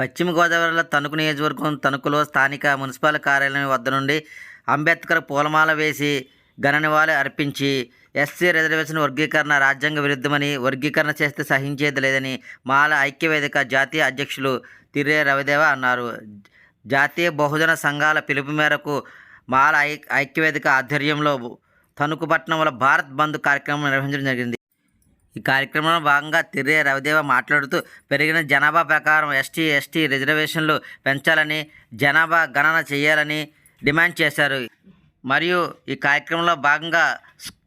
పశ్చిమ గోదావరిలో తణుకు నియోజకవర్గం తణుకులో స్థానిక మున్సిపల్ కార్యాలయం వద్ద నుండి అంబేద్కర్ పూలమాల వేసి ఘన నివాళి అర్పించి ఎస్సీ రిజర్వేషన్ వర్గీకరణ రాజ్యాంగ విరుద్ధమని వర్గీకరణ చేస్తే సహించేది లేదని మాల ఐక్యవేదిక జాతీయ అధ్యక్షులు తిరే రవిదేవ అన్నారు. జాతీయ బహుజన సంఘాల పిలుపు మేరకు మాల ఐ ఐక్యవేదిక ఆధ్వర్యంలో తణుకు పట్టణంలో భారత్ బంద్ కార్యక్రమం నిర్వహించడం జరిగింది. ఈ కార్యక్రమంలో భాగంగా తిరే రవిదేవ మాట్లాడుతూ పెరిగిన జనాభా ప్రకారం ఎస్టీ ఎస్టీ రిజర్వేషన్లు పెంచాలని జనాభా గణన చేయాలని డిమాండ్ చేశారు. మరియు ఈ కార్యక్రమంలో భాగంగా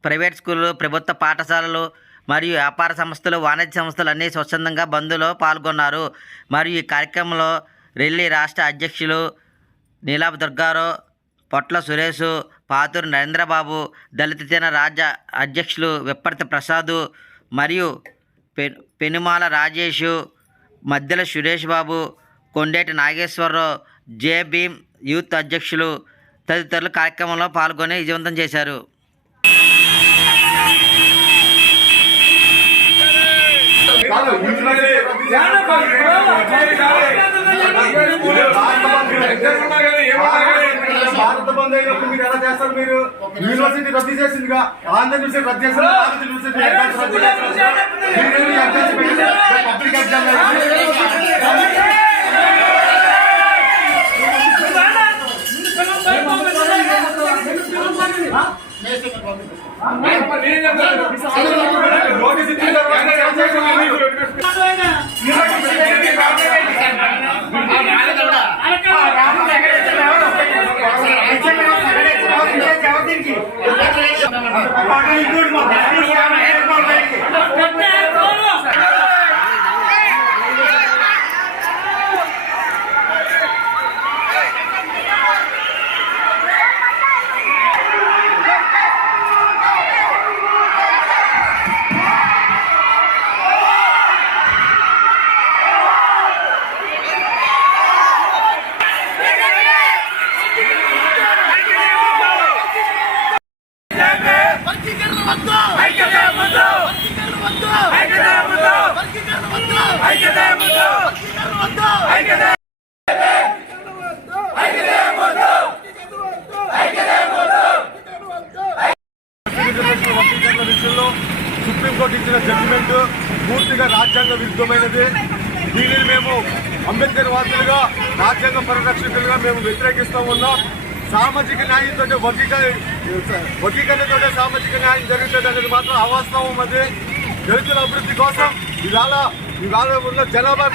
ప్రైవేట్ స్కూళ్ళు ప్రభుత్వ పాఠశాలలు మరియు వ్యాపార సంస్థలు వాణిజ్య సంస్థలు అన్నీ స్వచ్ఛందంగా బంద్లో పాల్గొన్నారు. మరియు ఈ కార్యక్రమంలో రెల్లి రాష్ట్ర అధ్యక్షులు నీలాబ్ దుర్గారావు పొట్ల సురేష్ పాతూరు నరేంద్రబాబు దళిత జన రాజ్య అధ్యక్షులు విప్పర్తి ప్రసాద్ మరియు పె పెనుమాల రాజేష్ మధ్యల సురేష్ బాబు కొండేటి నాగేశ్వరరావు జే భీమ్ యూత్ అధ్యక్షులు తదితరులు కార్యక్రమంలో పాల్గొని విజయవంతం చేశారు. భారత బంద్ అయినప్పుడు మీరు ఎలా చేస్తారు మీరు యూనివర్సిటీ రద్దు చేసిందిగా ఆంధ్ర యూనివర్సిటీ రద్దు చేసింది ఆంధ్ర యూనివర్సిటీ ఎగ్జామ్స్ రద్దు చేస్తారు పబ్లిక్ ఎగ్జామ్ నోటీస్ ఇచ్చిన తర్వాత પાટણ ઇન્ડોરમાં విషయంలో సుప్రీంకోర్టు ఇచ్చిన జడ్జిమెంట్ పూర్తిగా రాజ్యాంగ విరుద్ధమైనది. దీనిని మేము అంబేద్కర్ వాదులుగా రాజ్యాంగ పరిరక్షకులుగా మేము వ్యతిరేకిస్తూ ఉన్నాం. సామాజిక న్యాయంతో వర్గీక వర్గీకరణతో సామాజిక న్యాయం జరుగుతుంది అనేది మాత్రం అవాస్తవం అది. దళితుల అభివృద్ధి కోసం ఇవాళ ఇవాళ ఉన్న జనాభా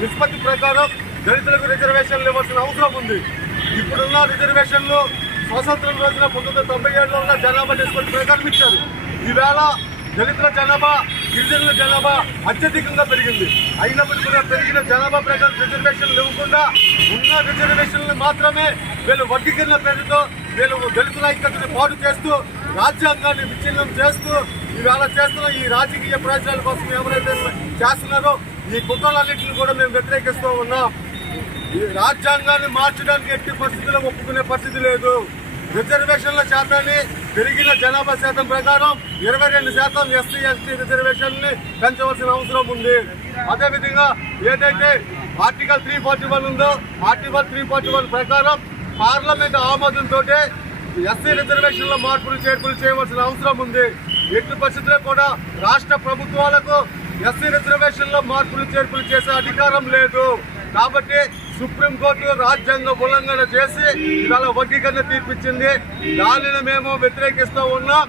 నిష్పత్తి ప్రకారం దళితులకు రిజర్వేషన్లు ఇవ్వాల్సిన అవసరం ఉంది. ఇప్పుడున్న రిజర్వేషన్లు స్వాతంత్రం రోజున పంతొమ్మిది వందల తొంభై ఏడులో ఉన్న జనాభా నిష్పత్తి ప్రకారం ఇచ్చారు. ఈవేళ దళితుల జనాభా గిరిజనుల జనాభా అత్యధికంగా పెరిగింది. అయినప్పటికీ కూడా పెరిగిన జనాభా ప్రకారం రిజర్వేషన్లు ఇవ్వకుండా ఉన్న రిజర్వేషన్లు మాత్రమే వీళ్ళు వర్గీకరణ పేరుతో వీళ్ళు దళితుల ఐక్యతను పాటు చేస్తూ రాజ్యాంగాన్ని విచ్ఛిన్నం చేస్తూ ఇవాళ చేస్తున్న ఈ రాజకీయ ప్రయోజనాల కోసం ఎవరైతే చేస్తున్నారో ఈ కుట్రలన్నింటిని కూడా మేము వ్యతిరేకిస్తూ ఉన్నాం. ఈ రాజ్యాంగాన్ని మార్చడానికి ఎట్టి పరిస్థితుల్లో ఒప్పుకునే పరిస్థితి లేదు. రిజర్వేషన్ల శాతాన్ని పెరిగిన జనాభా శాతం ప్రకారం ఇరవై రెండు శాతం ఎస్సీ ఎస్టీ రిజర్వేషన్ని పెంచవలసిన అవసరం ఉంది. అదేవిధంగా ఏదైతే ఆర్టికల్ త్రీ ఫార్టీ వన్ ఉందో ఆర్టికల్ త్రీ ఫార్టీ వన్ ప్రకారం పార్లమెంట్ ఆమోదంతో ఎస్సీ రిజర్వేషన్లో మార్పులు చేర్పులు చేయవలసిన అవసరం ఉంది. ఎట్టి పరిస్థితుల్లో కూడా రాష్ట్ర ప్రభుత్వాలకు ఎస్సీ రిజర్వేషన్లో మార్పులు చేర్పులు చేసే అధికారం లేదు. కాబట్టి సుప్రీంకోర్టు రాజ్యాంగ ఉల్లంఘన చేసి ఇవాళ వర్గీకరణ తీర్పిచ్చింది. దానిని మేము వ్యతిరేకిస్తూ ఉన్నాం.